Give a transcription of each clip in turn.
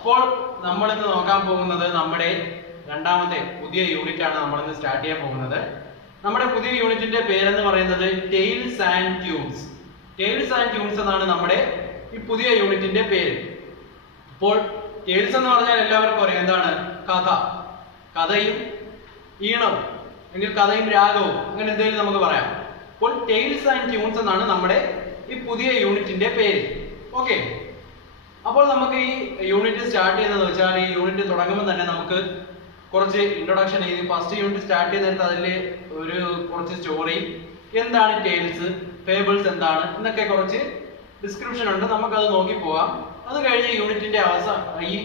അപ്പോൾ നമ്മൾ ഇന്ന് നോക്കാൻ പോകുന്നത് നമ്മുടെ രണ്ടാമത്തെ പുതിയ യൂണിറ്റ് ആണ് നമ്മൾ ഇന്ന് സ്റ്റാർട്ട് ചെയ്യാൻ പോകുന്നത്. നമ്മുടെ പുതിയ യൂണിറ്റിന്റെ പേരെന്ന് പറയുന്നത് tales and tunes. Tales and tunes എന്നാണ് നമ്മുടെ ഈ പുതിയ യൂണിറ്റിന്റെ പേര്. അപ്പോൾ ടെയിൽസ് എന്ന് പറഞ്ഞാൽ എല്ലാവർക്കും അറിയാം എന്താണ്? കഥ, കഥയും ഈണവും അല്ലെങ്കിൽ കഥയും രാഗവും അങ്ങനെ എന്തെങ്കിലും നമുക്ക് പറയാം. അപ്പോൾ ടെയിൽസ് ആൻഡ് ട്യൂൺസ് എന്നാണ് നമ്മുടെ ഈ പുതിയ യൂണിറ്റിന്റെ പേര്. ഓക്കെ, അപ്പോൾ നമുക്ക് ഈ യൂണിറ്റ് സ്റ്റാർട്ട് ചെയ്യുന്നത് വെച്ചാൽ ഈ യൂണിറ്റ് തുടങ്ങുമ്പോൾ തന്നെ നമുക്ക് കുറച്ച് ഇൻട്രൊഡക്ഷൻ ചെയ്ത് ഫസ്റ്റ് യൂണിറ്റ് സ്റ്റാർട്ട് ചെയ്തിട്ട് അതിൽ കുറച്ച് സ്റ്റോറി, എന്താണ് ടെയിൽസ്, ഫേബിൾസ് എന്താണ് എന്നൊക്കെ കുറച്ച് ഡിസ്ക്രിപ്ഷൻ ഉണ്ട്, നമുക്കത് നോക്കി പോകാം. അത് കഴിഞ്ഞ് യൂണിറ്റിന്റെ ഈ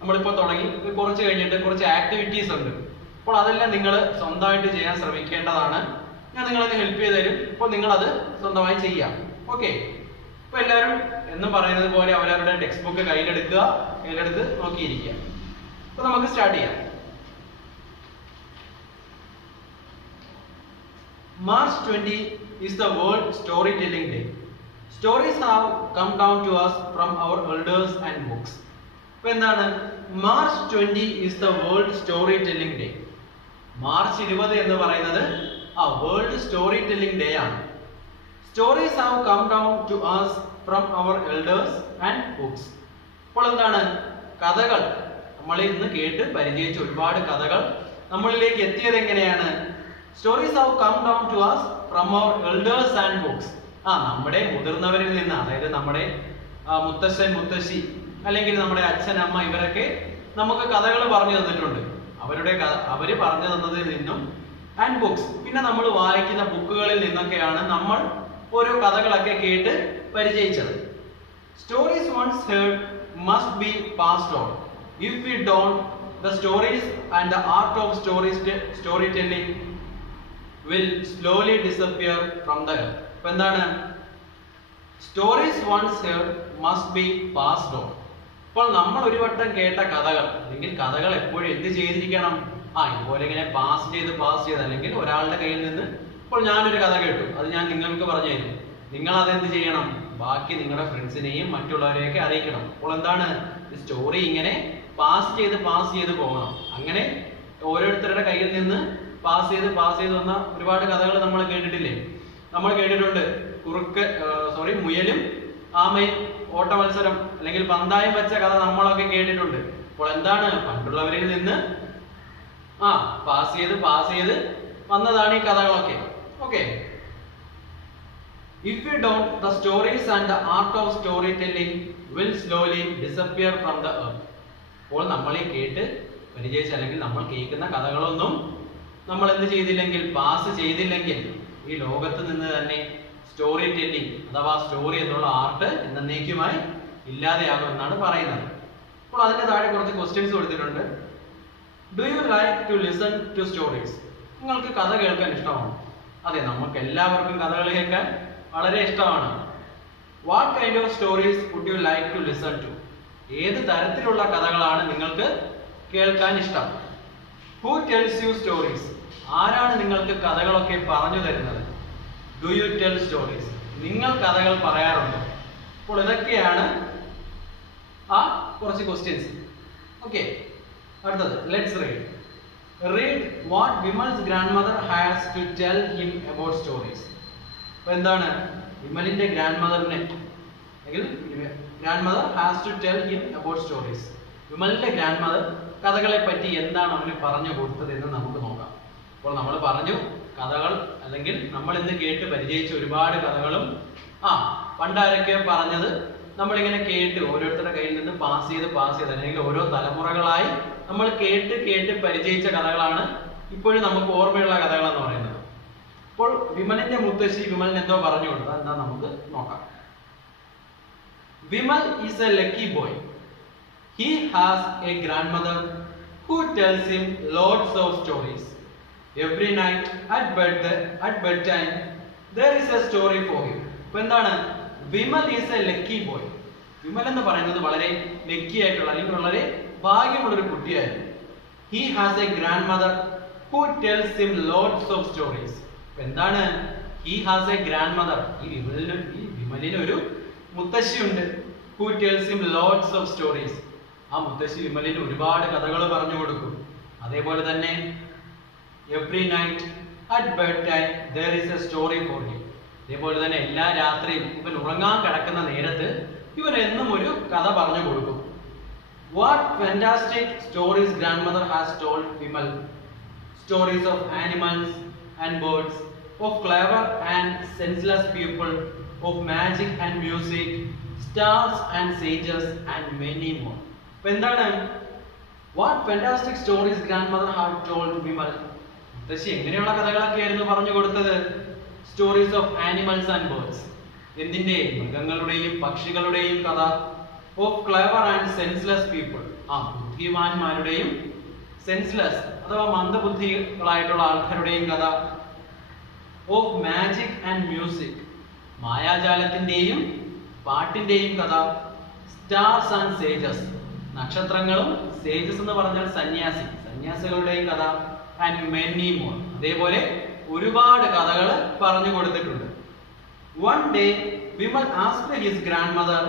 നമ്മളിപ്പോൾ തുടങ്ങി കുറച്ച് കഴിഞ്ഞിട്ട് കുറച്ച് ആക്ടിവിറ്റീസ് ഉണ്ട്. അപ്പോൾ അതെല്ലാം നിങ്ങൾ സ്വന്തമായിട്ട് ചെയ്യാൻ ശ്രമിക്കേണ്ടതാണ്. ഞാൻ നിങ്ങളത് ഹെൽപ്പ് ചെയ്ത് തരും. അപ്പോൾ നിങ്ങളത് സ്വന്തമായി ചെയ്യാം. ഓക്കെ, അപ്പോൾ എല്ലാവരും എന്ന് പറയുന്നത് പോലെ അവരവരുടെ ടെക്സ്റ്റ് ബുക്ക് കയ്യിലെടുത്ത് നോക്കിയിരിക്കുക. അപ്പോൾ നമുക്ക് സ്റ്റാർട്ട് ചെയ്യാം. March 20 is the World Storytelling Day. Stories have come down to us from our elders and books. അപ്പോൾ എന്താണ്? March 20 is the World Storytelling Day. March 20 എന്ന് പറയുന്നത് വേൾഡ് സ്റ്റോറി ടെല്ലിംഗ് ഡേ ആണ്. Stories have come down to us from our elders and books. അപ്പോൾ എന്താണ്? കഥകൾ നമ്മൾ ഇന്ന് കേട്ട് പരിചയിച്ച ഒരുപാട് കഥകൾ നമ്മളിലേക്ക് എത്തിയത് എങ്ങനെയാണ്? Stories have come down to us from our elders and books. നമ്മുടെ മുതിർന്നവരിൽ നിന്ന്, അതായത് നമ്മുടെ മുത്തശ്ശൻ മുത്തശ്ശി അല്ലെങ്കിൽ നമ്മുടെ അച്ഛൻ അമ്മ ഇവരൊക്കെ നമുക്ക് കഥകൾ പറഞ്ഞു തന്നിട്ടുണ്ട്. അവര് പറഞ്ഞു തന്നതിൽ നിന്നും ആൻഡ് ബുക്സ്, പിന്നെ നമ്മൾ വായിക്കുന്ന ബുക്കുകളിൽ നിന്നൊക്കെയാണ് നമ്മൾ ഓരോ കഥകളൊക്കെ കേട്ട് പരിചയിച്ചത്. Stories once heard must be passed on. If we don't, the stories and the art of story telling will slowly disappear from the earth. അപ്പോൾ എന്താണ്? Stories once heard must be passed on. അപ്പോൾ നമ്മൾ ഒരു വട്ടം കേട്ട കഥകൾ അല്ലെങ്കിൽ കഥകൾ എപ്പോഴും എന്ത് ചെയ്തിരിക്കണം? ഇതുപോലെ ഇങ്ങനെ പാസ് ചെയ്ത് അല്ലെങ്കിൽ ഒരാളുടെ കയ്യിൽ നിന്ന്, ഇപ്പോൾ ഞാനൊരു കഥ കേട്ടു, അത് ഞാൻ നിങ്ങൾക്ക് പറഞ്ഞു തരും, നിങ്ങൾ അതെന്ത് ചെയ്യണം? ബാക്കി നിങ്ങളുടെ ഫ്രണ്ട്സിനെയും മറ്റുള്ളവരെയൊക്കെ അറിയിക്കണം. അപ്പോൾ എന്താണ്? സ്റ്റോറി ഇങ്ങനെ പാസ് ചെയ്ത് പോകണം. അങ്ങനെ ഓരോരുത്തരുടെ കയ്യിൽ നിന്ന് പാസ് ചെയ്ത് വന്ന ഒരുപാട് കഥകൾ നമ്മൾ കേട്ടിട്ടില്ലേ? നമ്മൾ കേട്ടിട്ടുണ്ട് മുയലും ആമയും ഓട്ട മത്സരം അല്ലെങ്കിൽ പന്തായം വെച്ച കഥ നമ്മളൊക്കെ കേട്ടിട്ടുണ്ട്. അപ്പോൾ എന്താണ്? പണ്ടുള്ളവരിൽ നിന്ന് പാസ് ചെയ്ത് വന്നതാണ് ഈ കഥകളൊക്കെ. Okay, if you don't, the stories and the art of story telling will slowly disappear from the earth. അപ്പോൾ നമ്മൾ ഈ കേട്ട് പരിചയിച്ച അല്ലെങ്കിൽ നമ്മൾ കേൾക്കുന്ന കഥകളൊന്നും നമ്മൾ എന്ത് ചെയ്തില്ലെങ്കിൽ, പാസ് ചെയ്തില്ലെങ്കിൽ ഈ ലോകത്ത് നിന്ന് തന്നെ സ്റ്റോറി ടെല്ലിംഗ് അഥവാ സ്റ്റോറി എന്നുള്ള ആർട്ട് എന്നേക്കുമായി ഇല്ലാതെയാകും എന്നാണ് പറയുന്നത്. അപ്പോൾ അതിന്റെ താഴെ കുറച്ച് ക്വസ്റ്റ്യൻസ് കൊടുത്തിട്ടുണ്ട്. Do you like to listen to stories? നിങ്ങൾക്ക് കഥ കേൾക്കാൻ ഇഷ്ടമാണോ? അതെ, നമുക്ക് എല്ലാവർക്കും കഥകൾ കേൾക്കാൻ വളരെ ഇഷ്ടമാണ്. What kind of stories would you like to listen to? ഏത് തരത്തിലുള്ള കഥകളാണ് നിങ്ങൾക്ക് കേൾക്കാൻ ഇഷ്ടം? Who tells you stories? ആരാണ് നിങ്ങൾക്ക് കഥകളൊക്കെ പറഞ്ഞു തരുന്നത്? Do you tell stories? നിങ്ങൾ കഥകൾ പറയാറുണ്ടോ? അപ്പോൾ ഇതൊക്കെയാണ് കുറച്ച് ക്വസ്റ്റ്യൻസ്. ഓക്കെ, അടുത്തത് let's read what Vimal's grandmother has to tell him about stories. അപ്പോൾ എന്താണ്? വിമലിന്റെ ഗ്രാൻഡ് മദറിനെ അല്ലെങ്കിൽ grandmother has to tell him about stories. വിമലിന്റെ ഗ്രാൻഡ് മദർ കഥകളെ പറ്റി എന്താണ് അവന് പറഞ്ഞു കൊടുത്തത് എന്ന് നമുക്ക് നോക്കാം. അപ്പോൾ നമ്മൾ പറഞ്ഞു കഥകൾ അല്ലെങ്കിൽ നമ്മൾ ഇന്ന് കേട്ട് പരിചയിച്ച ഒരുപാട് കഥകളും പണ്ടാരൊക്കെ പറഞ്ഞത് നമ്മളിങ്ങനെ കേട്ട് ഓരോരുത്തരുടെ കയ്യിൽ നിന്ന് പാസ് ചെയ്ത് അല്ലെങ്കിൽ ഓരോ തലമുറകളായി നമ്മൾ കേട്ട് പരിചയിച്ച കഥകളാണ് ഇപ്പോഴും നമുക്ക് ഓർമ്മയുള്ള കഥകൾ എന്ന് പറയുന്നത്. അപ്പോൾ വിമലിന്റെ മുത്തശ്ശി വിമലിന് എന്തോ പറഞ്ഞു കൊടുത്തത് എന്താ നമുക്ക് നോക്കാം. Vimal is A lucky boy. He has a grandmother who tells him lots of stories. Every night at bedtime there is a story for him. അപ്പോൾ എന്താണ്? Vimal is A lucky boy. Vimal എന്ന് പറയുന്നത് വളരെ ലക്കി ആയിട്ടുള്ള അല്ലെങ്കിൽ വളരെ ഭാഗ്യമുള്ള ഒരു കുട്ടിയായിരുന്നു. He has a grandmother who tells him lots of stories. അപ്പോൾ എന്താണ്? He has a grandmother. ഈ വിമലിന് ഒരു മുത്തശ്ശിയുണ്ട്. Who tells him lots of stories. ആ മുത്തശ്ശി വിമലിന് ഒരുപാട് കഥകൾ പറഞ്ഞു കൊടുക്കും. അതേപോലെ തന്നെ every night at bed time there is a story for him. അതേപോലെ തന്നെ എല്ലാ രാത്രിയും ഇവൻ ഉറങ്ങാൻ കിടക്കുന്ന നേരത്ത് ഇവൻ എന്നും ഒരു കഥ പറഞ്ഞു കൊടുക്കും. What fantastic stories grandmother has told Vimal. Stories of animals and birds, of clever and senseless people, of magic and music, stars and sages and many more. എന്താണ് What fantastic stories grandmother had told Vimal. മുത്തശ്ശി എങ്ങനെയുള്ള കഥകളൊക്കെ ആയിരുന്നു പറഞ്ഞു കൊടുത്തത്? Stories of animals and birds, എന്തിന്റെ? മൃഗങ്ങളുടെയും പക്ഷികളുടെയും കഥ. Of clever and senseless people, ബുദ്ധിമാന്മാരുടെയും സെൻസ്ലെസ് അഥവാ മന്ദബുദ്ധികളായിട്ടുള്ള ആൾക്കാരുടെയും കഥ. ഓഫ് മാജിക് ആൻഡ് മ്യൂസിക്, മായാജാലത്തിന്റെയും പാട്ടിന്റെയും കഥ. സ്റ്റാർസ് ആൻഡ് സേജസ്, നക്ഷത്രങ്ങളും സേജസ് എന്ന് പറഞ്ഞാൽ സന്യാസികളുടെയും കഥ. ആൻഡ് മെനി മോർ, അതേപോലെ ഒരുപാട് കഥകൾ പറഞ്ഞു കൊടുത്തിട്ടുണ്ട്. One day Vimal asked his grandmother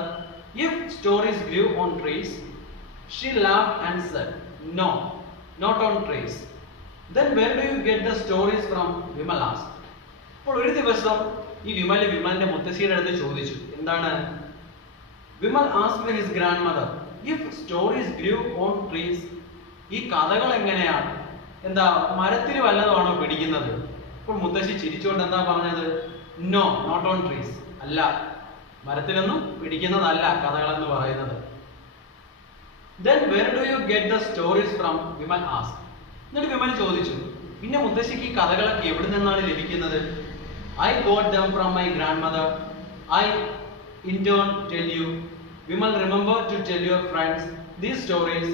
if stories grew on trees. She laughed and said, "No, not on trees." Then where do you get the stories from? Vimal asked. അപ്പോൾ ഒരു ദിവസം ഈ വിമലിന്റെ മുത്തശ്ശിയുടെ അടുത്ത് ചോദിച്ചു. എന്താണ്? Vimal asked his grandmother if stories grew on trees. ഈ കഥകൾ എങ്ങനെയാണ്? എന്താ, മരത്തിൽ വല്ലതാണോ പിടിക്കുന്നത്? അപ്പോൾ മുത്തശ്ശി ചിരിച്ചുകൊണ്ട് എന്താ പറഞ്ഞത്? No, not on trees. അല്ല, മരത്തിലൊന്നും പിടിക്കുന്നതല്ല കഥകളെന്ന് പറയുന്നത്. Then where do you get the stories from? Vimal asked. എന്നിട്ട് വിമൽ ചോദിച്ചു, പിന്നെ മുത്തശ്ശിക്ക് ഈ കഥകളൊക്കെ എവിടെ നിന്നാണ് ലഭിക്കുന്നത്? I got them from my grandmother. I in turn tell you. Vimal, remember to tell your friends these stories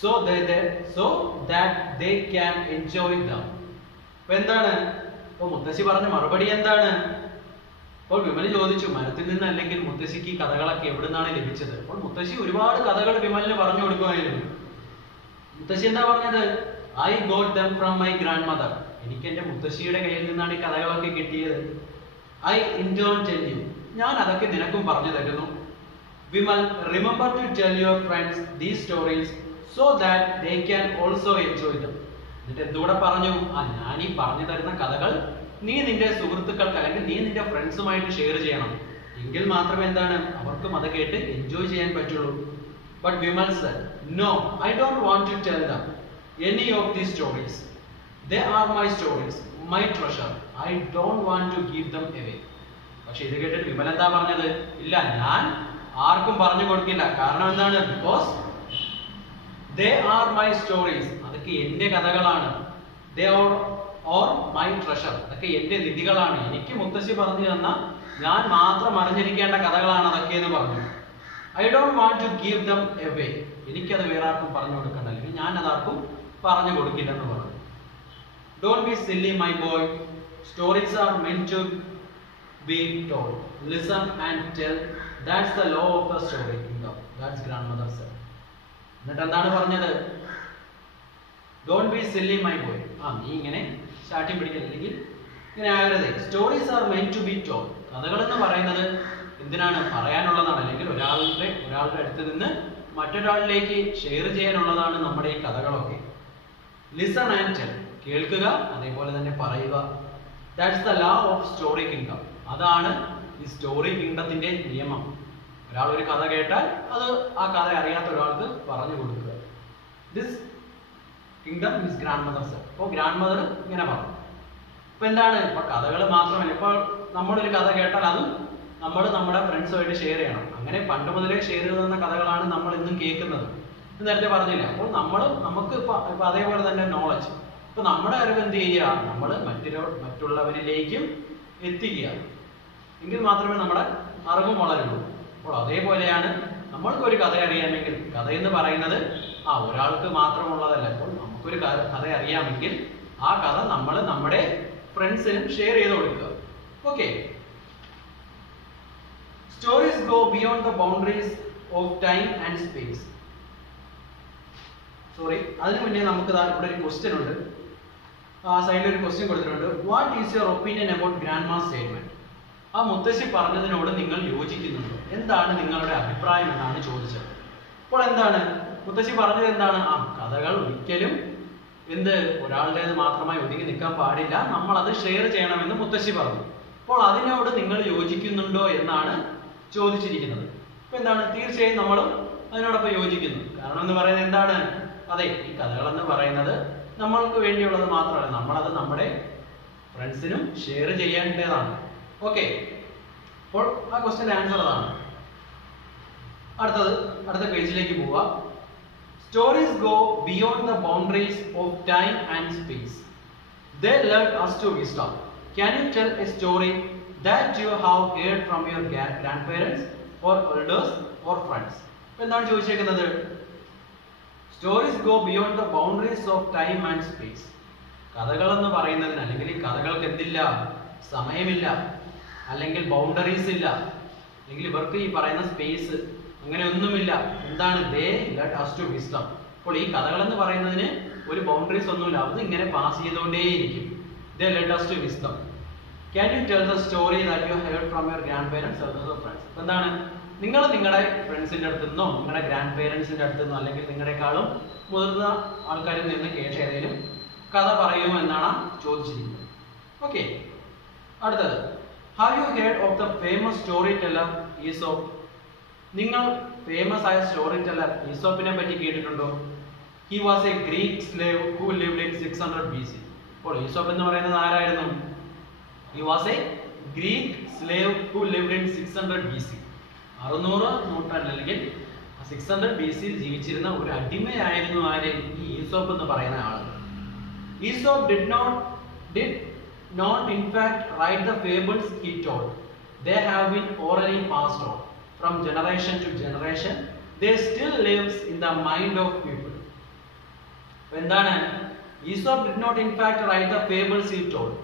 so that they can enjoy them. അപ്പോൾ എന്താണ്? അപ്പോൾ മുത്തശ്ശി പറഞ്ഞ മറുപടി എന്താണ്? അപ്പോൾ വിമൽ ചോദിച്ചു, മരത്തിൽ നിന്നല്ലെങ്കിൽ മുത്തശ്ശിക്ക് ഈ കഥകളൊക്കെ എവിടെ നിന്നാണ് ലഭിച്ചത്? അപ്പോൾ മുത്തശ്ശി ഒരുപാട് കഥകൾ വിമലിന് പറഞ്ഞു കൊടുക്കുമായിരുന്നു. മുത്തശ്ശി എന്താ പറഞ്ഞത്? I got them from my grandmother. എനിക്ക് എന്റെ മുത്തശ്ശിയുടെ കയ്യിൽ നിന്നാണ് ഈ കഥകളൊക്കെ കിട്ടിയത്. I in turn tell you. ഞാൻ അതൊക്കെ നിനക്കും പറഞ്ഞു തരുന്നു. Vimal, remember to tell your friends these stories so that they can also enjoy them. എന്നിട്ട് എന്തുകൂടെ പറഞ്ഞു? ഞാൻ ഈ പറഞ്ഞു തരുന്ന കഥകൾ നീ നിന്റെ സുഹൃത്തുക്കൾക്ക് അല്ലെങ്കിൽ നീ നിന്റെ ഫ്രണ്ട്സുമായിട്ട് ഷെയർ ചെയ്യണം. എങ്കിൽ മാത്രമേ എന്താണ് അവർക്കും അത് കേട്ട് എൻജോയ് ചെയ്യാൻ പറ്റുള്ളൂ. But Vimal said, no, I don't want to tell them any of these stories. They are my stories, my treasure. I don't want to give them away. പക്ഷെ ഇത് കേട്ടിട്ട് വിമൽ എന്താ പറഞ്ഞത്? ഇല്ല, ഞാൻ ആർക്കും പറഞ്ഞു കൊടുക്കില്ല. കാരണം എന്താണ്? Because they are my stories. അതൊക്കെ എന്റെ കഥകളാണ്. They are my treasure. അതൊക്കെ എന്റെ നിധികളാണ്. എനിക്ക് മുത്തശ്ശി പറഞ്ഞു തന്ന, ഞാൻ മാത്രം അറിഞ്ഞിരിക്കേണ്ട കഥകളാണ് അതൊക്കെ എന്ന് പറഞ്ഞു. I don't want to give them away. എനിക്കത് വേറെ ആർക്കും പറഞ്ഞു കൊടുക്കണ്ട, അല്ലെങ്കിൽ ഞാൻ അതാർക്കും പറഞ്ഞു കൊടുക്കില്ലെന്ന് പറഞ്ഞു. Don't be silly, my boy. Stories are meant to be told. Listen and tell. That's the law of the story kingdom. That's grandmother said. എന്നിട്ട് എന്താണ് പറഞ്ഞത്? Don't be silly, my boy. നീ ഇങ്ങനെ ശാഠ്യം പിടിക്കില്ല, അല്ലെങ്കിൽ ഇങ്ങനെ ആകരുത്. Stories are meant to be told. കഥകൾ എന്ന് പറയുന്നത് എന്തിനാണ്? പറയാനുള്ളതാണ്, അല്ലെങ്കിൽ ഒരാളുടെ അടുത്ത് നിന്ന് മറ്റൊരാളിലേക്ക് ഷെയർ ചെയ്യാനുള്ളതാണ് നമ്മുടെ ഈ കഥകളൊക്കെ. Listen and tell. കേൾക്കുക, അതേപോലെ തന്നെ പറയുക. That's the law of story kingdom. അതാണ് ഈ സ്റ്റോറി കിങ്ഡത്തിന്റെ നിയമം. ഒരാൾ ഒരു കഥ കേട്ടാൽ അത് ആ കഥ അറിയാത്ത ഒരാൾക്ക് പറഞ്ഞു കൊടുക്കുക. This kingdom is grandmother said. അപ്പോൾ ഗ്രാൻഡ് മദർ ഇങ്ങനെ പറഞ്ഞു. ഇപ്പൊ എന്താണ്? ഇപ്പൊ കഥകൾ മാത്രമല്ല, ഇപ്പോൾ നമ്മളൊരു കഥ കേട്ടാൽ അത് നമ്മൾ നമ്മുടെ ഫ്രണ്ട്സുമായിട്ട് ഷെയർ ചെയ്യണം. അങ്ങനെ പണ്ട് മുതലേ ഷെയർ ചെയ്തുന്ന കഥകളാണ് നമ്മൾ ഇന്നും കേൾക്കുന്നത്. നേരത്തെ പറഞ്ഞില്ല. അപ്പോൾ നമുക്ക് ഇപ്പൊ അതേപോലെ തന്നെ നോളജ്, ഇപ്പൊ നമ്മുടെ അറിവ് എന്ത് ചെയ്യുക? നമ്മൾ മറ്റുള്ളവരിലേക്കും എത്തിക്കുക. എങ്കിൽ മാത്രമേ നമ്മുടെ അറിവ് വളരുള്ളൂ. അപ്പോൾ അതേപോലെയാണ് നമ്മൾക്ക് ഒരു കഥ അറിയാമെങ്കിൽ, കഥ എന്ന് പറയുന്നത് ഒരാൾക്ക് മാത്രമുള്ളതല്ല. അപ്പോൾ നമുക്കൊരു കഥ അറിയാമെങ്കിൽ ആ കഥ നമ്മൾ നമ്മുടെ ഫ്രണ്ട്സിനും ഷെയർ ചെയ്ത് കൊടുക്കുക. Okay. Stories go beyond the boundaries of time and space. അതിനു മുന്നേ നമുക്ക് ഇവിടെ ഒരു ക്വസ്റ്റ്യൻ ഉണ്ട്. സൈഡിൽ ഒരു ക്വസ്റ്റ്യൻ കൊടുത്തിട്ടുണ്ട്. What is your opinion about grandma statement? ആ മുത്തശ്ശി പറഞ്ഞതിനോട് നിങ്ങൾ യോജിക്കുന്നുണ്ടോ? എന്താണ് നിങ്ങളുടെ അഭിപ്രായം എന്നാണ് ചോദിച്ചത്. അപ്പോൾ എന്താണ് മുത്തശ്ശി പറഞ്ഞത് എന്താണ്? കഥകൾ ഒരിക്കലും ഒരാളുടേത് മാത്രമായി ഒതുങ്ങി നിൽക്കാൻ പാടില്ല, നമ്മൾ അത് ഷെയർ ചെയ്യണമെന്ന് മുത്തശ്ശി പറഞ്ഞു. അപ്പോൾ അതിനോട് നിങ്ങൾ യോജിക്കുന്നുണ്ടോ എന്നാണ് ചോദിച്ചിരിക്കുന്നത്. അപ്പൊ എന്താണ്? തീർച്ചയായും നമ്മളും അതിനോടൊപ്പം യോജിക്കുന്നു. കാരണം എന്ന് പറയുന്നത് എന്താണ്? അതെ, ഈ കഥകൾ എന്ന് പറയുന്നത് നമ്മൾക്ക് വേണ്ടിയുള്ളത് മാത്രമല്ല, നമ്മളത് നമ്മുടെ ഫ്രണ്ട്സിനും ഷെയർ ചെയ്യേണ്ടതാണ്. ഓക്കെ, അപ്പോൾ ആ ക്വസ്റ്റ്യന്റെ ആൻസർ അതാണ്. അടുത്ത പേജിലേക്ക് പോവുക. Stories go beyond the boundaries of time and space. They lead us to wisdom. Can you tell a story that you have heard from your grandparents or elders or friends? എന്താണ് ചോദിച്ചേക്കുന്നത്? Stories go beyond the boundaries of time and space. കഥകൾ എന്ന് പറയുന്നതിന് അല്ലെങ്കിൽ കഥകൾക്ക് എന്തില്ല? സമയമില്ല, അല്ലെങ്കിൽ boundaries ഇല്ല, അല്ലെങ്കിൽ ഇവർക്ക് ഈ പറയുന്ന സ്പേസ് അങ്ങനെ ഒന്നുമില്ല. എന്താണ്? They led us to wisdom. അപ്പോൾ ഈ കഥകൾ എന്ന് പറയുന്നതിന് ഒരു ബൗണ്ടറീസ് ഒന്നുമില്ല, അത് ഇങ്ങനെ pass ചെയ്തുകൊണ്ടേയിരിക്കും. They led us to wisdom. Can you tell the story that you heard from your grandparents, elders or friends? എന്താണ്? നിങ്ങൾ നിങ്ങളുടെ ഫ്രണ്ട്സിന്റെ അടുത്ത് നിന്നോ നിങ്ങളുടെ ഗ്രാൻഡ് പേരൻസിന്റെ അടുത്ത് നിന്നോ അല്ലെങ്കിൽ നിങ്ങളെക്കാളും മുതിർന്ന ആൾക്കാരിൽ നിന്ന് കേട്ട ഏതെങ്കിലും കഥ പറയുമോ എന്നാണ് ചോദിച്ചിരിക്കുന്നത്. ഓക്കെ, അടുത്തത്. Have you heard of the famous storyteller Aesop? നിങ്ങൾ ഫേമസ് ആയ സ്റ്റോറി ടെല്ലർ ഈസോപ്പിനെ പറ്റി കേട്ടിട്ടുണ്ടോ? He was a Greek slave who lived in 600 BC. അപ്പോൾ ഈസോപ്പ് എന്ന് പറയുന്നത് ആരായിരുന്നു? He was a Greek slave who lived in 600 BC. 600 നൂറ്റാണ്ടിൽ അല്ലെങ്കിൽ 600 BC ജീവിച്ചിരുന്ന ഒരു അടിമയായിരുന്നു ആര്? ഈ ഈസോപ്പ് എന്ന് പറയുന്ന ആള്. Aesop did not in fact write the fables he told. They have been orally passed on from generation to generation. They still lives in the mind of people. എന്താണ്? Aesop did not in fact write the fables he told.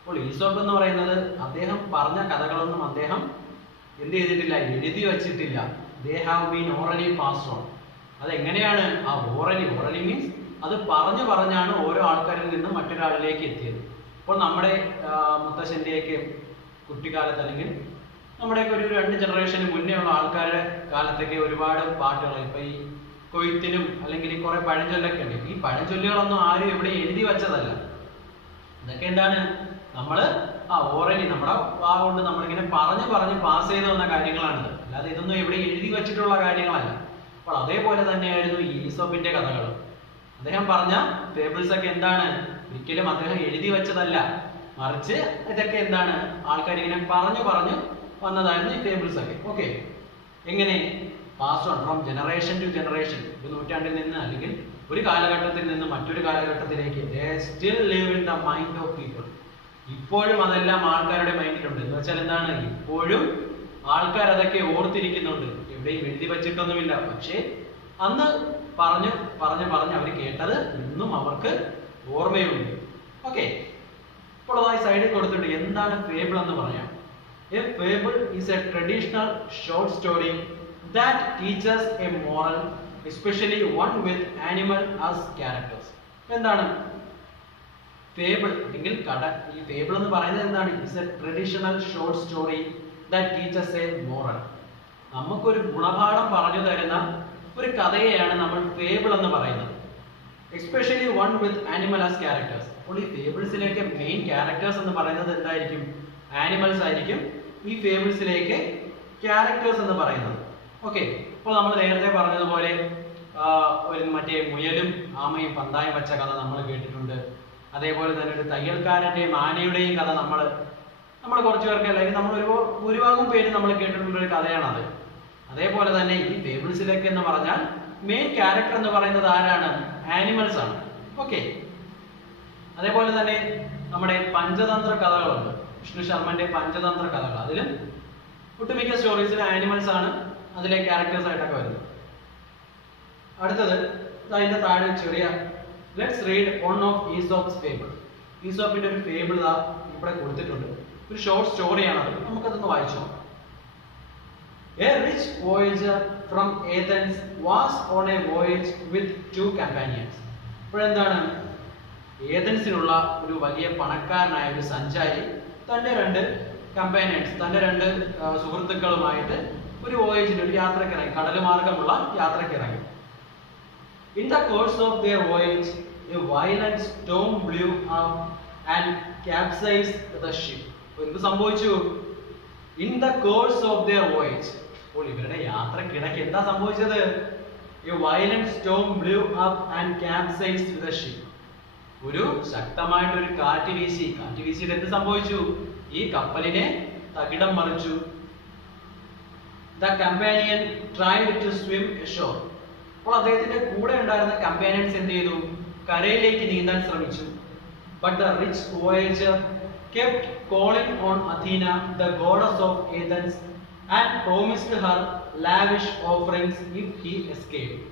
അപ്പോൾ Aesop എന്ന് പറയുന്നത് അദ്ദേഹം പറഞ്ഞ കഥകളൊന്നും അദ്ദേഹം എന്ത് ചെയ്തിട്ടില്ല? എഴുതി വച്ചിട്ടില്ല. They have been orally passed on. അതെങ്ങനെയാണ്? ആ orally means അത് പറഞ്ഞാണ് ഓരോ ആൾക്കാരിൽ നിന്ന് മറ്റൊരാളിലേക്ക് എത്തിയത്. അപ്പോൾ നമ്മുടെ മുത്തശ്ശൻ്റെയൊക്കെ കുട്ടിക്കാലത്ത് അല്ലെങ്കിൽ നമ്മുടെയൊക്കെ ഒരു 2 ജനറേഷന് മുന്നേ ഉള്ള ആൾക്കാരുടെ കാലത്തൊക്കെ ഒരുപാട് പാട്ടുകൾ, ഇപ്പൊ ഈ കൊയ്ത്തിനും അല്ലെങ്കിൽ ഈ കുറെ പഴഞ്ചൊല്ലൊക്കെ ഉണ്ട്. ഈ പഴഞ്ചൊല്ലുകളൊന്നും ആരും എവിടെ എഴുതി വെച്ചതല്ല. ഇതൊക്കെ എന്താണ്? നമ്മള് ഓറലി നമ്മുടെ കൊണ്ട് നമ്മളിങ്ങനെ പറഞ്ഞ് പാസ് ചെയ്ത് വന്ന കാര്യങ്ങളാണിത്. അല്ലാതെ ഇതൊന്നും എവിടെ എഴുതി വെച്ചിട്ടുള്ള കാര്യങ്ങളല്ല. അപ്പോൾ അതേപോലെ തന്നെയായിരുന്നു ഈസോപ്പിന്റെ കഥകൾ. അദ്ദേഹം പറഞ്ഞ ഫേബിൾസ് ഒക്കെ എന്താണ്? ഒരിക്കലും അദ്ദേഹം എഴുതി വെച്ചതല്ല, മറിച്ച് ഇതൊക്കെ എന്താണ്? ആൾക്കാർ ഇങ്ങനെ പറഞ്ഞു വന്നതായിരുന്നു ഈ ഫേബിൾസ് ഒക്കെ. ഓക്കെ, എങ്ങനെ? Pass on from generation to generation. ഒരു നൂറ്റാണ്ടിൽ നിന്ന് അല്ലെങ്കിൽ ഒരു കാലഘട്ടത്തിൽ നിന്ന് മറ്റൊരു കാലഘട്ടത്തിലേക്ക്. They still live in the mind of people. ഇപ്പോഴും അതെല്ലാം ആൾക്കാരുടെ മൈൻഡിലുണ്ട്. എന്ന് വെച്ചാൽ എന്താണ്? ഇപ്പോഴും ആൾക്കാർ അതൊക്കെ ഓർത്തിരിക്കുന്നുണ്ട്. എവിടെയും എഴുതി വെച്ചിട്ടൊന്നുമില്ല. പക്ഷേ അന്ന് പറഞ്ഞു അവർ കേട്ടത് ഇന്നും അവർക്ക് ഓർമ്മയുണ്ട്. ഓക്കെ, ഇപ്പോൾ അതായി സൈഡിൽ കൊടുത്തിട്ട് എന്താണ് ഫേബിൾ എന്ന് പറയാം. A fable is a traditional short story that teaches a moral, especially one with animal as characters. എന്താണ് ഫേബിൾ അല്ലെങ്കിൽ കഥ? ഈ ഫേബിൾ എന്ന് പറയുന്നത് എന്താണ്? It's a traditional short story that teaches a moral. നമുക്കൊരു ഗുണപാഠം പറഞ്ഞു തരുന്ന ഒരു കഥയെയാണ് നമ്മൾ ഫേബിൾ എന്ന് പറയുന്നത്. Especially one with animal as characters. അപ്പോൾ ഈ ഫേബിൾസിലേക്ക് മെയിൻ ക്യാരക്ടേഴ്സ് എന്ന് പറയുന്നത് എന്തായിരിക്കും? ആനിമൽസ് ആയിരിക്കും ഈ ഫേബിൾസിലേക്ക് ക്യാരക്ടേഴ്സ് എന്ന് പറയുന്നത്. ഓക്കെ, അപ്പോൾ നമ്മൾ നേരത്തെ പറഞ്ഞതുപോലെ മറ്റേ മുയലും ആമയും പന്തായം വെച്ച കഥ നമ്മൾ കേട്ടിട്ടുണ്ട്. അതേപോലെ തന്നെ ഒരു തയ്യൽക്കാരന്റെയും ആനയുടെയും കഥ നമ്മൾ കുറച്ചു പേർക്ക് അല്ലെങ്കിൽ നമ്മൾ ഭൂരിഭാഗം പേര് നമ്മൾ കേട്ടിട്ടുള്ള ഒരു കഥയാണത്. അതേപോലെ തന്നെ ഈ ഫേബിൾസിലേക്ക് എന്ന് പറഞ്ഞാൽ മെയിൻ ക്യാരക്ടർ എന്ന് പറയുന്നത് ആരാണ്? ആനിമൽസ് ആണ്. ഓക്കെ, അതേപോലെ തന്നെ നമ്മുടെ പഞ്ചതന്ത്ര കഥകളുണ്ട്. വിഷ്ണു ശർമ്മന്റെ പഞ്ചതന്ത്ര കഥകൾ, അതിലും ഒട്ടുമിക്ക സ്റ്റോറീസിലും ആനിമൽസ് ആണ് അതിലെ ക്യാരക്ടേഴ്സ് ആയിട്ടൊക്കെ വരുന്നത്. അടുത്തത് അതിന്റെ താഴെ ചെറിയ let's read one of Aesop's fable. ഈസോപ്പിന്റെ ഒരു ഫേബിൾ ഇവിടെ കൊടുത്തിട്ടുണ്ട്. ഒരു ഷോർട്ട് സ്റ്റോറിയാണ് അത്. നമുക്കതൊന്ന് വായിച്ചു നോക്കാം. A rich voyager from Athens was on a voyage with 2 companions. ഇപ്പോഴെന്താണ്? ഏഥൻസിലുള്ള ഒരു വലിയ പണക്കാരനായ ഒരു സഞ്ചാരി തന്റെ 2 കമ്പാനിയൻസ്, തന്റെ 2 സുഹൃത്തുക്കളുമായിട്ട് ഒരു വോയേജിന്, ഒരു യാത്രക്കിറങ്ങി, കടൽ മാർഗമുള്ള യാത്രക്കിറങ്ങി. In the course of their voyage, a violent storm blew up and capsized the ship. എന്ത് സംഭവിച്ചു? In the course of their voyage. അപ്പോൾ ഇവരുടെ യാത്രക്കിടയ്ക്ക് എന്താ സംഭവിച്ചത്? A violent storm blew up and capsized the ship. ഒരു ശക്തമായിട്ടൊരു കാറ്റ് വീശിയിട്ട് എന്ത് സംഭവിച്ചു? ഈ കപ്പലിനെ തകിടം മറിച്ചു. The companion tried to swim ashore. അപ്പോൾ അദ്ദേഹത്തിന്റെ കൂടെ ഉണ്ടായിരുന്ന കമ്പാനിയൻസ് എന്ത് ചെയ്തു? കരയിലേക്ക് നീന്താൻ ശ്രമിച്ചു. But the rich voyager kept calling on Athena, the goddess of Athens, and promised her lavish offerings if he escaped.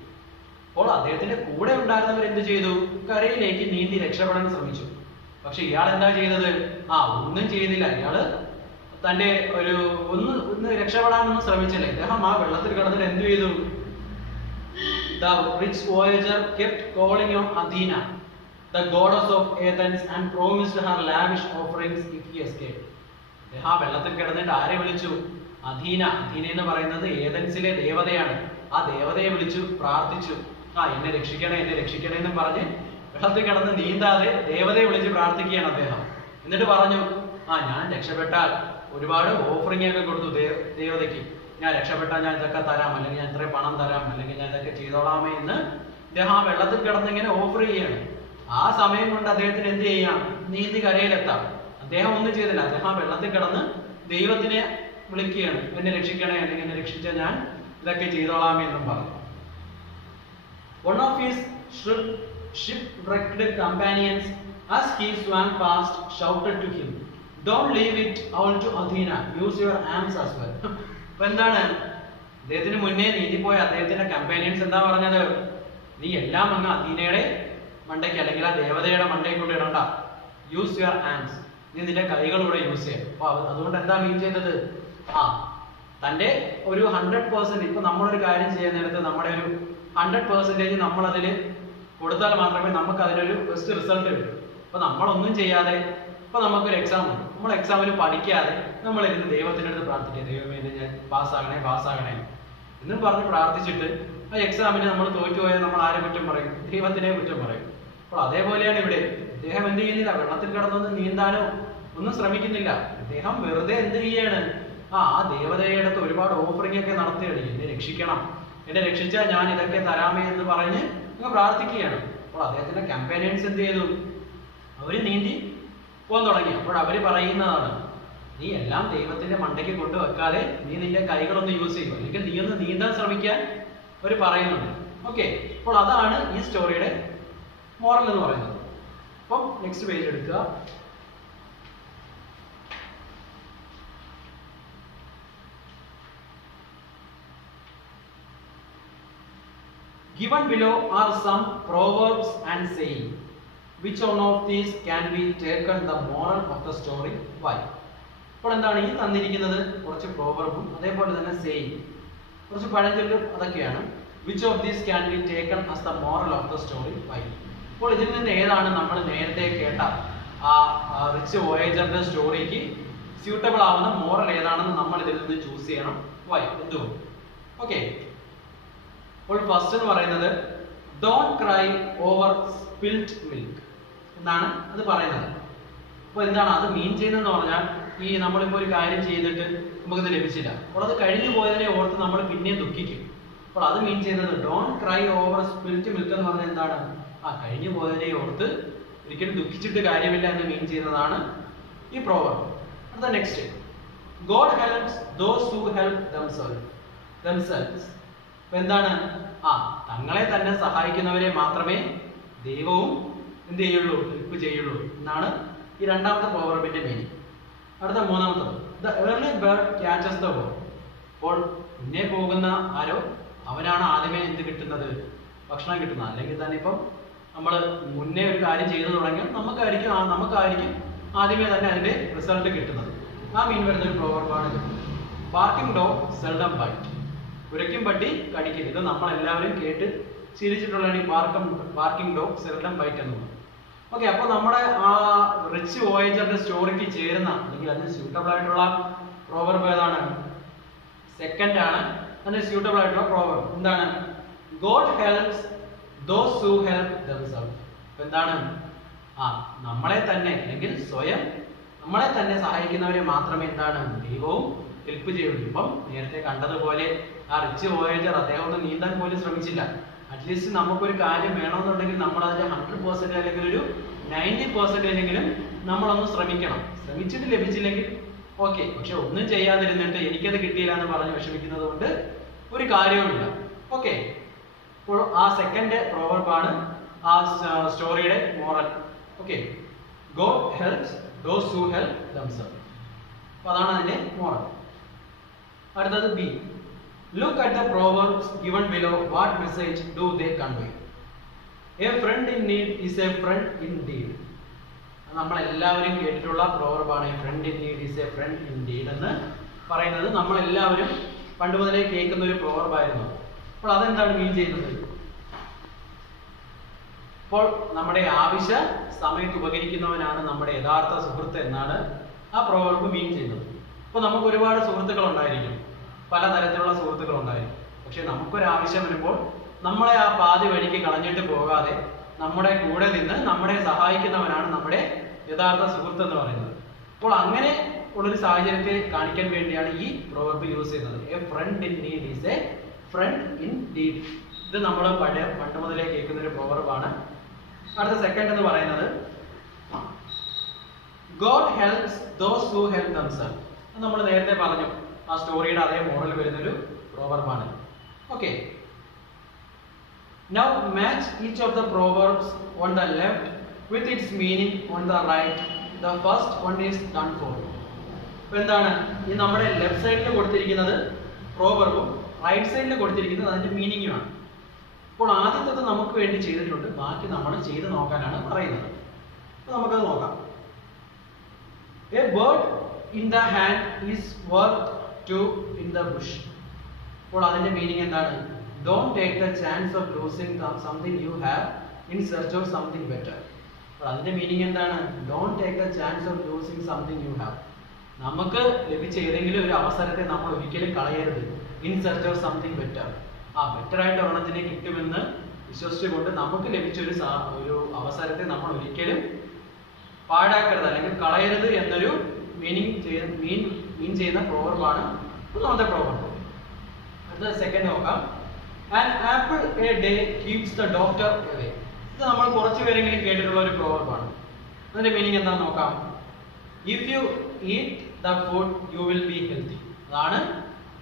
അപ്പോൾ അദ്ദേഹത്തിന്റെ കൂടെ ഉണ്ടായിരുന്നവർ എന്ത് ചെയ്തു? കരയിലേക്ക് നീന്തി രക്ഷപ്പെടാൻ ശ്രമിച്ചു. പക്ഷെ ഇയാൾ എന്താ ചെയ്തത്? ഒന്നും ചെയ്തില്ല. ഇയാള് തന്റെ ഒന്ന് രക്ഷപ്പെടാനൊന്നും ശ്രമിച്ചില്ല. ഇദ്ദേഹം ആ വെള്ളത്തിൽ കിടന്നിട്ട് എന്ത് ചെയ്തു? The rich voyager kept calling on Athena, the goddess of Athens, and promised her lavish offerings if he escaped. അദ്ദേഹം ആ വെള്ളത്തിൽ കിടന്നിട്ട് ആരെ വിളിച്ചു? അഥീന എന്ന് പറയുന്നത് ഏതൻസിലെ ദേവതയാണ്. ആ ദേവതയെ വിളിച്ചു പ്രാർത്ഥിച്ചു. എന്നെ രക്ഷിക്കണേ എന്ന് പറഞ്ഞ് വെള്ളത്തിൽ കിടന്ന് നീന്താതെ ദേവതയെ വിളിച്ച് പ്രാർത്ഥിക്കുകയാണ് അദ്ദേഹം. എന്നിട്ട് പറഞ്ഞു, ഞാൻ രക്ഷപ്പെട്ടാൽ ഒരുപാട് ഓഫറിംഗ് ഒക്കെ കൊടുത്തു ദേവതയ്ക്ക്. ഞാൻ രക്ഷപ്പെട്ടാൽ ഞാൻ ഇതൊക്കെ തരാം, അല്ലെങ്കിൽ ഞാൻ ഇത്രയും പണം തരാം, അല്ലെങ്കിൽ ഞാൻ ഇതൊക്കെ ചെയ്തോളാമേ എന്ന് അദ്ദേഹം ആ വെള്ളത്തിൽ കിടന്ന് ഇങ്ങനെ ഓഫർ ചെയ്യാണ്. ആ സമയം കൊണ്ട് അദ്ദേഹത്തിന് എന്ത് ചെയ്യാം? നീന്തി കരയിലെത്താം. അദ്ദേഹം ഒന്നും ചെയ്തില്ല. അദ്ദേഹം ആ വെള്ളത്തിൽ കിടന്ന് ദൈവത്തിനെ വിളിക്കുകയാണ്, എന്നെ രക്ഷിക്കണേ, അല്ലെങ്കിൽ എന്നെ രക്ഷിച്ചാൽ ഞാൻ ഇതൊക്കെ ചെയ്തോളാമേ എന്നും പറഞ്ഞു. One of his shipwrecked companions, as he swam past, shouted to him, "Don't leave it all to Athena. Use your arms as well." അപ്പൊ എന്താണ്? അദ്ദേഹത്തിന് മുന്നേ നീന്തിപ്പോയ അദ്ദേഹത്തിന്റെ കമ്പാനിയൻസ് എന്താ പറഞ്ഞത്? നീ എല്ലാം അങ്ങ് അഥീനയുടെ മണ്ടയ്ക്ക് അല്ലെങ്കിൽ ആ ദേവതയുടെ മണ്ടയ്ക്ക് കൊണ്ട് ഇടണ്ട. Use your arms. നീ നിന്റെ കൈകളിലൂടെ യൂസ് ചെയ്യാം. അപ്പൊ അതുകൊണ്ട് എന്താ മീൻ ചെയ്തത്? തന്റെ ഒരു 100%, ഇപ്പൊ നമ്മളൊരു കാര്യം ചെയ്യാൻ നേരത്ത് നമ്മുടെ ഒരു 100% നമ്മൾ അതിൽ കൊടുത്താൽ മാത്രമേ നമുക്ക് അതിനൊരു ബെസ്റ്റ് റിസൾട്ട് കിട്ടൂ. അപ്പൊ നമ്മളൊന്നും ചെയ്യാതെ, ഇപ്പൊ നമുക്കൊരു എക്സാം ഉണ്ട്, നമ്മൾ എക്സാമിന് പഠിക്കാതെ നമ്മൾ ഇരുന്ന് ദൈവത്തിന്റെ അടുത്ത് പ്രാർത്ഥിക്കുക, ദൈവമേ ഞാൻ പാസ്സാകണേ എന്നും പറഞ്ഞ് പ്രാർത്ഥിച്ചിട്ട് ആ എക്സാമിന് നമ്മൾ തോറ്റുപോയാൽ നമ്മൾ ആരെ കുറ്റം പറയും? ദൈവത്തിനെ കുറ്റം പറയും. അപ്പോൾ അതേപോലെയാണ് ഇവിടെ. അദ്ദേഹം എന്ത് ചെയ്യുന്നില്ല? വെള്ളത്തിൽ കിടന്നൊന്നും നീന്താനോ ഒന്നും ശ്രമിക്കുന്നില്ല. അദ്ദേഹം വെറുതെ എന്ത് ചെയ്യാണ്? ആ ദേവതയുടെ അടുത്ത് ഒരുപാട് ഓഫറിംഗ് ഒക്കെ നടത്തുകയാണ്. എന്നെ രക്ഷിക്കണം, എന്നെ രക്ഷിച്ചാൽ ഞാൻ ഇതൊക്കെ തരാമേ എന്ന് പറഞ്ഞ് അങ്ങ് പ്രാർത്ഥിക്കുകയാണ്. അപ്പോൾ അദ്ദേഹത്തിന്റെ കമ്പാനിയൻസ് എന്ത് ചെയ്തു? അവര് നീന്തി പോകാൻ തുടങ്ങി. അപ്പോൾ അവര് പറയുന്നതാണ്, നീ എല്ലാം ദൈവത്തിന്റെ മണ്ടയ്ക്ക് കൊണ്ടുവെക്കാതെ നീ നിന്റെ കൈകളൊന്ന് യൂസ് ചെയ്യും, അല്ലെങ്കിൽ നീ ഒന്ന് നീന്താൻ ശ്രമിക്കാൻ അവർ പറയുന്നുണ്ട്. ഓക്കെ, അപ്പോൾ അതാണ് ഈ സ്റ്റോറിയുടെ മോറൽ എന്ന് പറയുന്നത്. അപ്പം നെക്സ്റ്റ് പേജ് എടുക്കുക. Given below are some proverbs and saying. Which one of these can be taken the moral of the story? Why? അപ്പോൾ എന്താണ് ഈ തന്നിരിക്കുന്നത്? കുറച്ച് പ്രോവർബും അതേപോലെ തന്നെ സെയിങ്, കുറച്ച് പഴഞ്ചൊല്ലും അതൊക്കെയാണ്. Which of these can be taken as the moral of the story? Why? അപ്പോൾ ഇതിൽ നിന്ന് ഏതാണ് നമ്മൾ നേരത്തെ കേട്ട ആ റിച്ച് വോയേജറിന്റെ സ്റ്റോറിക്ക് സ്യൂട്ടബിൾ ആവുന്ന മോറൽ ഏതാണെന്ന് നമ്മൾ ഇതിൽ നിന്ന് ചൂസ് ചെയ്യണം. വൈ? എന്തുകൊണ്ട്? ഓക്കെ, അപ്പോൾ ഫസ്റ്റ് എന്ന് പറയുന്നത് don't cry over spilled milk എന്നാണ് അത് പറയുന്നത്. അപ്പോൾ എന്താണ് അത് മീൻ ചെയ്യുന്നതെന്ന് പറഞ്ഞാൽ, ഈ നമ്മളിപ്പോൾ ഒരു കാര്യം ചെയ്തിട്ട് നമുക്കിത് ലഭിച്ചില്ല, അപ്പോൾ അത് കഴിഞ്ഞു പോയതിനെ ഓർത്ത് നമ്മൾ പിന്നെയും ദുഃഖിക്കും. അപ്പോൾ അത് മീൻ ചെയ്യുന്നത് don't cry over spilled milk എന്ന് പറഞ്ഞാൽ എന്താണ്? കഴിഞ്ഞു പോയതിനെ ഓർത്ത് ഒരിക്കലും ദുഃഖിച്ചിട്ട് കാര്യമില്ല എന്ന് മീൻ ചെയ്യുന്നതാണ് ഈ പ്രോവർബ്. അടുത്ത next, God helps those who help themselves. അപ്പോൾ എന്താണ്? തങ്ങളെ തന്നെ സഹായിക്കുന്നവരെ മാത്രമേ ദൈവവും എന്ത് ചെയ്യുള്ളൂ? ഹെൽപ്പ് ചെയ്യുള്ളൂ എന്നാണ് ഈ രണ്ടാമത്തെ പ്രോവർബിന്റെ മീനിങ്. അടുത്ത മൂന്നാമത്തത്, the early bird catches the worm. അപ്പോൾ മുന്നേ പോകുന്ന ആരോ അവനാണ് ആദ്യമേ എന്ത് കിട്ടുന്നത്? ഭക്ഷണം കിട്ടുന്നത്. അല്ലെങ്കിൽ തന്നെ ഇപ്പം നമ്മൾ മുന്നേ ഒരു കാര്യം ചെയ്തു തുടങ്ങിയാൽ നമുക്കായിരിക്കും ആദ്യമേ തന്നെ അതിന്റെ റിസൾട്ട് കിട്ടുന്നത്. ആ മീൻ വരുന്ന ഒരു പ്രോവർബാണ് ഇത്. Barking dog seldom bite. കുരയ്ക്കും പട്ടി കടിക്കരുത്. ഇത് നമ്മളെല്ലാവരും കേട്ട് ശീലിച്ചിട്ടുള്ളതാണ് ഈ ബാർക്കിംഗ് ഡോഗ് സെൽഡം ബൈറ്റ് എന്നുള്ളത്. ഓക്കെ, അപ്പോൾ നമ്മുടെ ആ റിച്ച് വോയേജറിന്റെ സ്റ്റോറിക്ക് ചേരുന്ന അല്ലെങ്കിൽ അതിന് സ്യൂട്ടബിൾ ആയിട്ടുള്ള പ്രോവർബ് ഏതാണ്? സെക്കൻഡ് ആണ് അതിന് സ്യൂട്ടബിൾ ആയിട്ടുള്ള പ്രോവർബ്. എന്താണ്? God helps those who help themselves. എന്താണ്? നമ്മളെ തന്നെ അല്ലെങ്കിൽ സ്വയം നമ്മളെ തന്നെ സഹായിക്കുന്നവരെ മാത്രമേ എന്താണ് ദൈവവും ഹെൽപ്പ് ചെയ്യുള്ളൂ. ഇപ്പം നേരത്തെ കണ്ടതുപോലെ ആ റിച്ച് വോയേജർ അദ്ദേഹം ഒന്നും നീന്താൻ പോലും ശ്രമിച്ചില്ല. അറ്റ്ലീസ്റ്റ് നമുക്കൊരു കാര്യം വേണമെന്നുണ്ടെങ്കിൽ നമ്മൾ അതിന്റെ 100% അല്ലെങ്കിൽ ഒരു 90% നമ്മളൊന്ന് ശ്രമിക്കണം. ശ്രമിച്ചിട്ട് ലഭിച്ചില്ലെങ്കിൽ ഓക്കെ, പക്ഷെ ഒന്നും ചെയ്യാതിരുന്നിട്ട് എനിക്കത് കിട്ടിയില്ല എന്ന് പറഞ്ഞ് വിഷമിക്കുന്നത് കൊണ്ട് ഒരു കാര്യവുമില്ല. ഓക്കെ, അപ്പോൾ ആ സെക്കൻഡ് പ്രോവർബാണ് ആ സ്റ്റോറിയുടെ moral. Okay, God helps those who help themselves. അപ്പോൾ അതാണ് അതിന്റെ മോറൽ. അടുത്തത് B. Look at the proverbs given below. What message do they convey? A friend in need is a friend indeed. നമ്മൾ എല്ലാവരും കേട്ടിട്ടുള്ള പ്രോവർബാണ്. A friend in need is a friend indeed എന്ന് പറയുന്നത് നമ്മൾ എല്ലാവരും പണ്ട് മുതലേ കേൾക്കുന്ന ഒരു പ്രോവർബായിരുന്നു. അപ്പോൾ അതെന്താണ് മീൻ ചെയ്യുന്നത്? അപ്പോൾ നമ്മുടെ ആവശ്യ സമയത്ത് ഉപകരിക്കുന്നവനാണ് നമ്മുടെ യഥാർത്ഥ സുഹൃത്ത് എന്നാണ് ആ പ്രോവർബ് മീൻ ചെയ്യുന്നത്. അപ്പോൾ നമുക്ക് ഒരുപാട് സുഹൃത്തുക്കൾ ഉണ്ടായിരിക്കും, പലതരത്തിലുള്ള സുഹൃത്തുക്കൾ ഉണ്ടായിരിക്കും. പക്ഷെ നമുക്കൊരു ആവശ്യം വരുമ്പോൾ നമ്മളെ ആ പാതി വഴിക്ക് കളഞ്ഞിട്ട് പോകാതെ നമ്മുടെ കൂടെ നിന്ന് നമ്മളെ സഹായിക്കുന്നവനാണ് നമ്മുടെ യഥാർത്ഥ സുഹൃത്ത് എന്ന് പറയുന്നത്. അപ്പോൾ അങ്ങനെ ഉള്ളൊരു സാഹചര്യത്തെ കാണിക്കാൻ വേണ്ടിയാണ് ഈ പ്രോവർബ് യൂസ് ചെയ്യുന്നത്. A friend in need is a friend in deed. ഇത് നമ്മൾ പണ്ട് മുതലേ കേൾക്കുന്ന ഒരു പ്രോവർബാണ്. അടുത്ത സെക്കൻഡ് എന്ന് പറയുന്നത് God helps those who help themselves. നമ്മൾ നേരത്തെ പറഞ്ഞു, ആ സ്റ്റോറിയുടെ അതേ മോഡൽ വരുന്നൊരു പ്രോവർബാണ്. Okay, now match each of the proverbs on the left with its meaning on the right. The first one is done for. ഇപ്പൊ എന്താണ് ഈ നമ്മുടെ ലെഫ്റ്റ് സൈഡിൽ കൊടുത്തിരിക്കുന്നത് പ്രോവർബും റൈറ്റ് സൈഡിൽ കൊടുത്തിരിക്കുന്നത് അതിന്റെ മീനിങ്ങുമാണ്. അപ്പോൾ ആദ്യത്തത് നമുക്ക് വേണ്ടി ചെയ്തിട്ടുണ്ട്, ബാക്കി നമ്മൾ ചെയ്ത് നോക്കാനാണ് പറയുന്നത്. അപ്പൊ നമുക്കത് നോക്കാം. A bird in the hand is worth two in the bush. അപ്പോൾ അതിന്റെ മീനിങ് എന്താണ്? Don't take the chance of losing something you have in search of something better. അപ്പോൾ അതിന്റെ മീനിങ് എന്താണ്? Don't take the chance of losing something you have. നമുക്ക് ലഭിച്ച ഏതെങ്കിലും ഒരു അവസരത്തെ നമ്മൾ ഒരിക്കലും കളയരുത്. In search of something better, better ആയിട്ട് ഒരെണ്ണത്തിനെ കിട്ടുമെന്ന് വിശ്വസിച്ചുകൊണ്ട് നമുക്ക് ലഭിച്ച ഒരു അവസരത്തെ നമ്മൾ ഒരിക്കലും പാഴാക്കരുത് അല്ലെങ്കിൽ കളയരുത് എന്നൊരു മീൻ ചെയ്യുന്ന പ്രോവർബാണ് ഒന്നാമത്തെ പ്രോവർബ്. അടുത്ത സെക്കൻഡ് നോക്കാം. An apple A day keeps the doctor away. ഇത് നമ്മൾ കുറച്ച് പേരെങ്കിലും കേട്ടിട്ടുള്ള ഒരു പ്രോവർബാണ്. അതിന്റെ മീനിങ് എന്താണെന്ന് നോക്കാം. If you eat the food you will be healthy. അതാണ്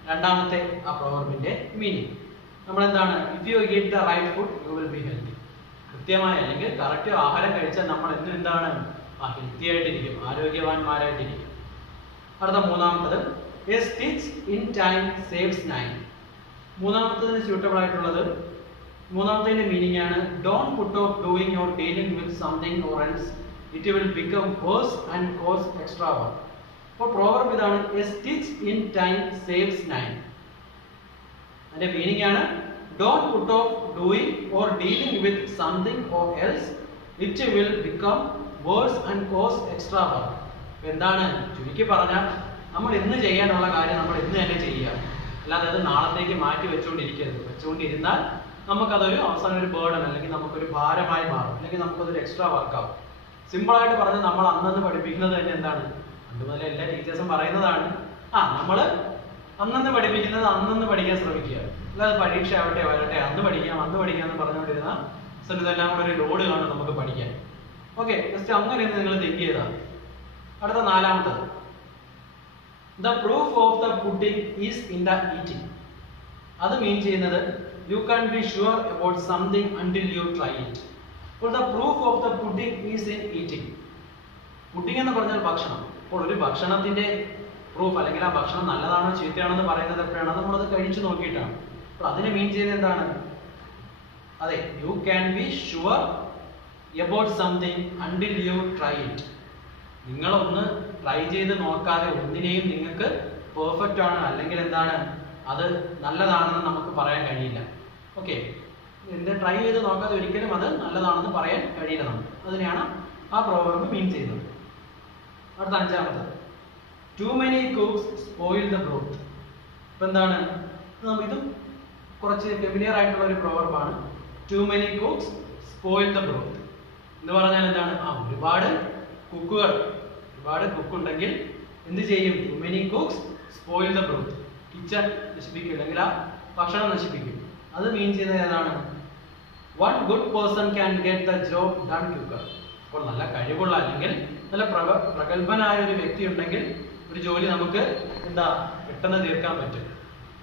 രണ്ടാമത്തെ ആ പ്രോവർബിന്റെ മീനിങ്. നമ്മൾ എന്താണ്? If you eat the right food you will be healthy. കൃത്യമായ അല്ലെങ്കിൽ കറക്റ്റ് ആഹാരം കഴിച്ചാൽ നമ്മൾ എന്താണ് ഹെൽത്തി ആയിട്ടിരിക്കും, ആരോഗ്യവാന്മാരായിട്ടിരിക്കും. അടുത്ത മൂന്നാമത്തത് a stitch in time saves 9. മൂന്നാമത്തതിന് സ്യൂട്ടബിൾ ആയിട്ടുള്ളത് മൂന്നാമത്തതിന്റെ മീനിങ് ആണ് don't put off doing or dealing with something or else it will become worse and cause extra work. അപ്പോൾ പ്രോവർബ് ഇതാണ്, a stitch in time saves 9. അതിന്റെ meaning ആണ് don't put off doing or dealing with something or else it will become worse and cause extra work. എന്താണ് ചുരുക്കി പറഞ്ഞാൽ നമ്മൾ ഇന്ന് ചെയ്യാനുള്ള കാര്യം നമ്മൾ ഇന്ന് തന്നെ ചെയ്യുക, അല്ലാതെ അത് നാളത്തേക്ക് മാറ്റി വെച്ചുകൊണ്ടിരിക്കരുത്. വെച്ചുകൊണ്ടിരുന്നാൽ നമുക്കതൊരു അവസാനം ഒരു ബേർഡൻ അല്ലെങ്കിൽ നമുക്കൊരു ഭാരമായി മാറും, അല്ലെങ്കിൽ നമുക്കതൊരു എക്സ്ട്രാ വർക്കാവും. സിമ്പിളായിട്ട് പറഞ്ഞാൽ നമ്മൾ അന്നന്ന് പഠിപ്പിക്കുന്നത് തന്നെ എന്താണ്, അതുപോലെ എല്ലാ ടീച്ചേഴ്സും പറയുന്നതാണ്, നമ്മൾ അന്നന്ന് പഠിപ്പിക്കുന്നത് അന്നന്ന് പഠിക്കാൻ ശ്രമിക്കുക. അല്ലാതെ പരീക്ഷ ആവട്ടെ വരട്ടെ അന്ന് പഠിക്കാം എന്ന് പറഞ്ഞുകൊണ്ടിരുന്ന ഇതെല്ലാം കൂടെ ഒരു ലോഡ് കാണും നമുക്ക് പഠിക്കാൻ. ഓക്കെ, ജസ്റ്റ് അങ്ങനെയൊന്ന് നിങ്ങൾ തിങ്ക് ചെയ്താൽ. അടുത്ത നാലാമത്തത് the proof of the pudding is in the eating. അത് മീൻ ചെയ്യുന്നത് you can be sure about something until you try it. അപ്പോൾ the proof of the pudding is in eating. Pudding എന്ന് പറഞ്ഞാൽ ഭക്ഷണം. അപ്പോൾ ഒരു ഭക്ഷണത്തിന്റെ പ്രൂഫ് അല്ലെങ്കിൽ ആ ഭക്ഷണം നല്ലതാണോ ചീത്തയാണോ എന്ന് പറയുന്നത് എപ്പോഴാണ്? നമ്മളത് കഴിച്ചു നോക്കിയിട്ടാണ്. അപ്പോൾ അതിനെ മീൻ ചെയ്യുന്നത് എന്താണ്? അതെ, you can be sure about something until you try it. നിങ്ങളൊന്ന് ട്രൈ ചെയ്ത് നോക്കാതെ ഒന്നിനെയും നിങ്ങൾക്ക് പെർഫെക്റ്റ് ആണ് അല്ലെങ്കിൽ എന്താണ് അത് നല്ലതാണെന്ന് നമുക്ക് പറയാൻ കഴിയില്ല. ഓക്കെ, ട്രൈ ചെയ്ത് നോക്കാതെ ഒരിക്കലും അത് നല്ലതാണെന്ന് പറയാൻ കഴിയില്ല നമുക്ക്. അതിനെയാണ് ആ പ്രോവർബ് മീൻ ചെയ്യുന്നത്. അടുത്ത അഞ്ചാമത്തത് too many cooks spoil the broth. ഇപ്പൊ എന്താണ്? ഇതും കുറച്ച് ഫെമിലിയർ ആയിട്ടുള്ള ഒരു പ്രോവർബാണ്. Too many cooks spoil the broth. എന്ന് പറഞ്ഞാൽ എന്താണ്? ഒരുപാട് കുക്കുണ്ടെങ്കിൽ എന്ത് ചെയ്യും? Too many cooks spoil the broth. Kitchen നശിപ്പിക്കും, അല്ലെങ്കിൽ ആ ഭക്ഷണം നശിപ്പിക്കും. അത് മീൻ ചെയ്യുന്നത് ഏതാണ്? One good person can get the job done quicker. അപ്പോൾ നല്ല കഴിവുള്ള അല്ലെങ്കിൽ നല്ല പ്രഗത്ഭനായ ഒരു വ്യക്തി ഉണ്ടെങ്കിൽ ഒരു ജോലി നമുക്ക് പെട്ടെന്ന് തീർക്കാൻ പറ്റും.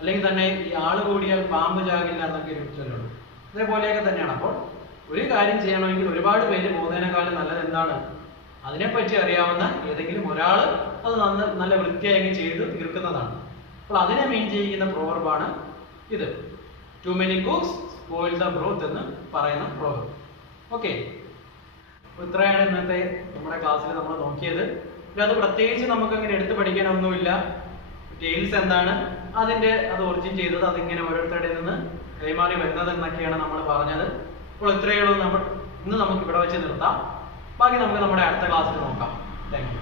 അല്ലെങ്കിൽ തന്നെ ഈ ആള് കൂടിയാൽ പാമ്പ് ചാകില്ല എന്നൊക്കെ ഒരു ചൊല്ലുണ്ട്. അതേപോലെയൊക്കെ തന്നെയാണ്. അപ്പോൾ ഒരു കാര്യം ചെയ്യണമെങ്കിൽ ഒരുപാട് പേര് പോകുന്നതിനേക്കാളും നല്ലത് എന്താണ്? അതിനെപ്പറ്റി അറിയാവുന്ന ഏതെങ്കിലും ഒരാൾ അത് നല്ല വൃത്തിയായി ചെയ്ത് തീർക്കുന്നതാണ്. അപ്പോൾ അതിനെ മീൻ ചെയ്യുന്ന പ്രോവർബാണ് ഇത്. Too many cooks spoil the broth എന്ന് പറയുന്ന പ്രോവർബ്. ഓക്കെ, ഇത്രയാണ് ഇന്നത്തെ നമ്മുടെ ക്ലാസ്സിൽ നമ്മൾ നോക്കിയത്. അത് പ്രത്യേകിച്ച് നമുക്ക് അങ്ങനെ എടുത്ത്ത് പഠിക്കാനൊന്നുമില്ല. ടെയിൽസ് എന്താണ്, അത് ഒറിജിൻ ചെയ്തത്, അതിങ്ങനെ ഓരോരുത്തരുടെ നിന്ന് കൈമാറി വരുന്നത് എന്നൊക്കെയാണ് നമ്മൾ പറഞ്ഞത്. അപ്പോൾ ഇത്രയേ ഉള്ളൂ. ഇന്ന് നമുക്ക് ഇവിടെ വെച്ച് നിർത്താം. ബാക്കി നമുക്ക് നമ്മുടെ അടുത്ത ക്ലാസ്സിൽ നോക്കാം. Thank you.